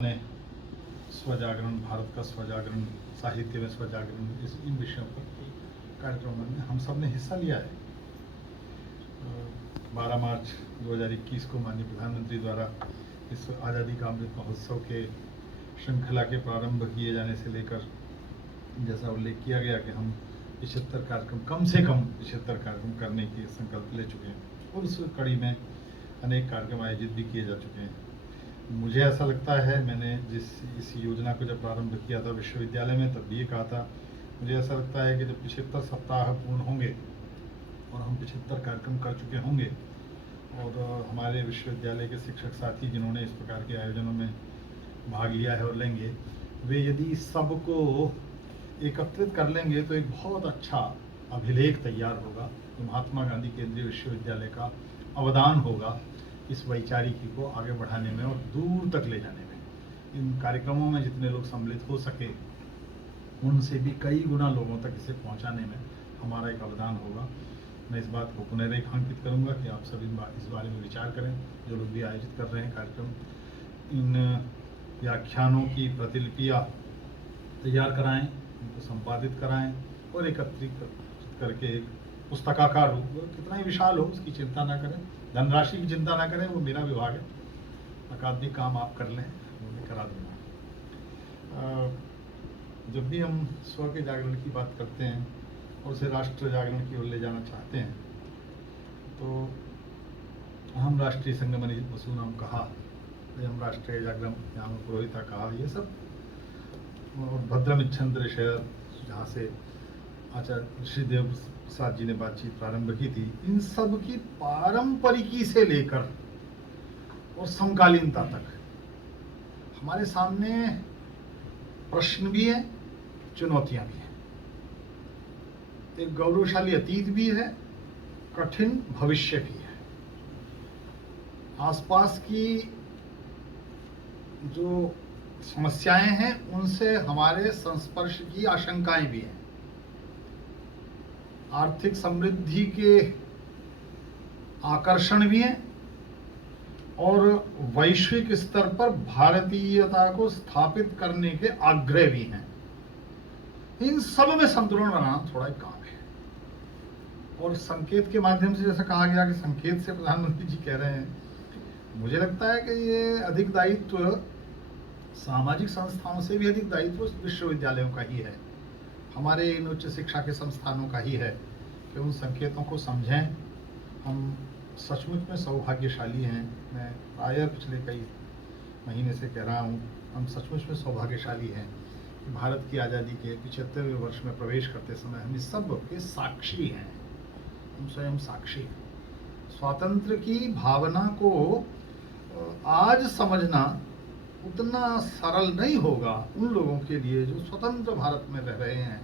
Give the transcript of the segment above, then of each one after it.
ने स्वजागरण, भारत का स्वजागरण, साहित्य में स्वजागरण, इन विषयों पर कार्यक्रमों में हम सब ने हिस्सा लिया है। 12 मार्च 2021 को माननीय प्रधानमंत्री द्वारा इस आज़ादी का अमृत महोत्सव के श्रृंखला के प्रारंभ किए जाने से लेकर जैसा उल्लेख किया गया कि हम 75 कार्यक्रम, कम से कम 75 कार्यक्रम करने के संकल्प ले चुके हैं और उस कड़ी में अनेक कार्यक्रम आयोजित भी किए जा चुके हैं। मुझे ऐसा लगता है, मैंने इस योजना को जब प्रारंभ किया था विश्वविद्यालय में, तब भी ये कहा था, मुझे ऐसा लगता है कि जब 75 सप्ताह पूर्ण होंगे और हम 75 कार्यक्रम कर चुके होंगे और हमारे विश्वविद्यालय के शिक्षक साथी जिन्होंने इस प्रकार के आयोजनों में भाग लिया है और लेंगे, वे यदि सबको एकत्रित कर लेंगे तो एक बहुत अच्छा अभिलेख तैयार होगा। तो महात्मा गांधी केंद्रीय विश्वविद्यालय का अवदान होगा इस वैचारिकी को आगे बढ़ाने में और दूर तक ले जाने में। इन कार्यक्रमों में जितने लोग सम्मिलित हो सके उनसे भी कई गुना लोगों तक इसे पहुंचाने में हमारा एक अवदान होगा। मैं इस बात को पुनर्रेखांकित करूंगा कि आप सब इस बारे में विचार करें, जो लोग भी आयोजित कर रहे हैं कार्यक्रम। इन व्याख्यानों की प्रतिलिपियाँ तैयार कराएं, उनको संपादित कराएं और एकत्रित करके एक पुस्तकाकार रूप, कितना ही विशाल हो उसकी चिंता ना करें, धनराशि की चिंता ना करें, वो मेरा विभाग है, अकादमिक काम आप कर लें, वो मैं करा दूंगा। जब भी हम स्व के जागरण की बात करते हैं और उसे राष्ट्र जागरण की ओर ले जाना चाहते हैं तो हम राष्ट्रीय संगमनी वसूनाम कहा, हम राष्ट्रीय जागरण यहाँ पुरोहिता कहा, ये सब और भद्रमिच्छन्द शहर जहाँ से आचार्य श्रीदेव प्रसाद जी ने बातचीत प्रारंभ की थी, इन सब की पारंपरिकी से लेकर और समकालीनता तक हमारे सामने प्रश्न भी हैं, चुनौतियां भी हैं, एक गौरवशाली अतीत भी है, कठिन भविष्य भी है। आसपास की जो समस्याएं हैं उनसे हमारे संस्पर्श की आशंकाएं भी हैं। आर्थिक समृद्धि के आकर्षण भी हैं और वैश्विक स्तर पर भारतीयता को स्थापित करने के आग्रह भी हैं। इन सब में संतुलन बनाना थोड़ा एक काम है और संकेत के माध्यम से, जैसा कहा गया कि संकेत से प्रधानमंत्री जी कह रहे हैं, मुझे लगता है कि ये अधिक दायित्व सामाजिक संस्थाओं से भी अधिक दायित्व विश्वविद्यालयों का ही है, हमारे इन उच्च शिक्षा के संस्थानों का ही है कि उन संकेतों को समझें। हम सचमुच में सौभाग्यशाली हैं। मैं प्रायः पिछले कई महीने से कह रहा हूँ, हम सचमुच में सौभाग्यशाली हैं कि भारत की आज़ादी के 75वें वर्ष में प्रवेश करते समय हम इस सब के साक्षी हैं, हम स्वयं साक्षी हैं। स्वातंत्र्य की भावना को आज समझना उतना सरल नहीं होगा उन लोगों के लिए जो स्वतंत्र भारत में रह रहे हैं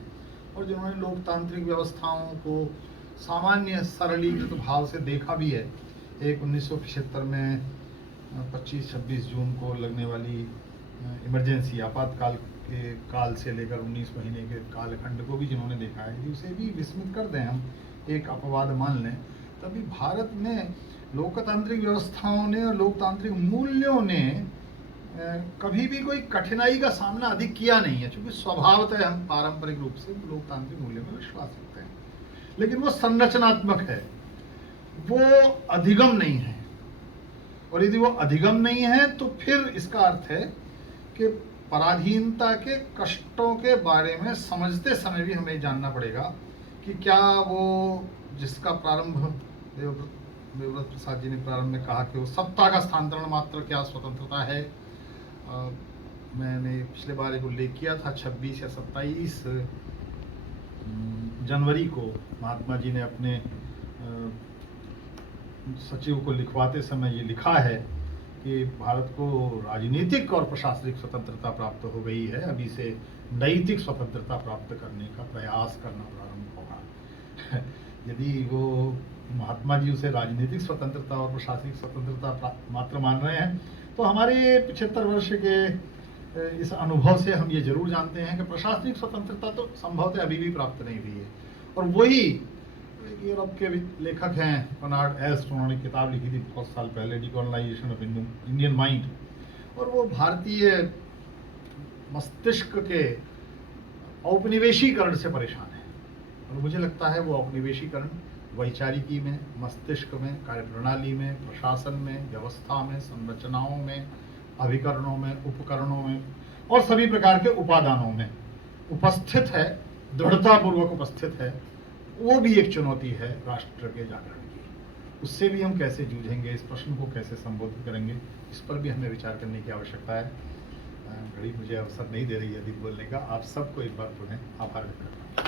और जिन्होंने लोकतांत्रिक व्यवस्थाओं को सामान्य सरलीकृत भाव से देखा भी है। एक 1975 में 25-26 जून को लगने वाली इमरजेंसी आपातकाल के काल से लेकर 19 महीने के कालखंड को भी जिन्होंने देखा है, कि उसे भी विस्मित कर दें हम, एक अपवाद मान लें, तभी भारत में लोकतांत्रिक व्यवस्थाओं ने और लोकतांत्रिक मूल्यों ने कभी भी कोई कठिनाई का सामना अधिक किया नहीं है, क्योंकि स्वभावतः हम पारंपरिक रूप से लोकतांत्रिक मूल्यों में विश्वास रखते हैं। लेकिन वो संरचनात्मक है, वो अधिगम नहीं है, और यदि वो अधिगम नहीं है तो फिर इसका अर्थ है कि पराधीनता के कष्टों के बारे में समझते समय भी हमें जानना पड़ेगा कि क्या वो जिसका प्रारंभ देवव्रत प्रसाद जी ने प्रारंभ में कहा कि वो सत्ता का स्थानांतरण मात्र क्या स्वतंत्रता है। मैंने पिछले बार एक उल्लेख किया था, 26 या 27 जनवरी को महात्मा जी ने अपने सचिव को लिखवाते समय ये लिखा है कि भारत को राजनीतिक और प्रशासनिक स्वतंत्रता प्राप्त हो गई है, अभी से नैतिक स्वतंत्रता प्राप्त करने का प्रयास करना प्रारंभ होगा। यदि वो महात्मा जी उसे राजनीतिक स्वतंत्रता और प्रशासनिक स्वतंत्रता मात्र मान रहे हैं, तो हमारे 75 वर्ष के इस अनुभव से हम ये जरूर जानते हैं कि प्रशासनिक स्वतंत्रता तो संभवतः अभी भी प्राप्त नहीं हुई है। और वही यूरोप के लेखक हैं बर्नार्ड एल्स्ट, उन्होंने किताब लिखी थी बहुत साल पहले, डिकोलोनाइजेशन ऑफ इंडियन माइंड, और वो भारतीय मस्तिष्क के औपनिवेशीकरण से परेशान है। और मुझे लगता है वो औपनिवेशीकरण वैचारिकी में, मस्तिष्क में, कार्यप्रणाली में, प्रशासन में, व्यवस्था में, संरचनाओं में, अभिकरणों में, उपकरणों में और सभी प्रकार के उपादानों में उपस्थित है, दृढ़तापूर्वक उपस्थित है। वो भी एक चुनौती है राष्ट्र के जागरण की। उससे भी हम कैसे जूझेंगे, इस प्रश्न को कैसे संबोधित करेंगे, इस पर भी हमें विचार करने की आवश्यकता है। घड़ी मुझे अवसर नहीं दे रही है अधिक बोलने का। आप सबको एक बार पुनः आभार व्यक्त करता हूँ।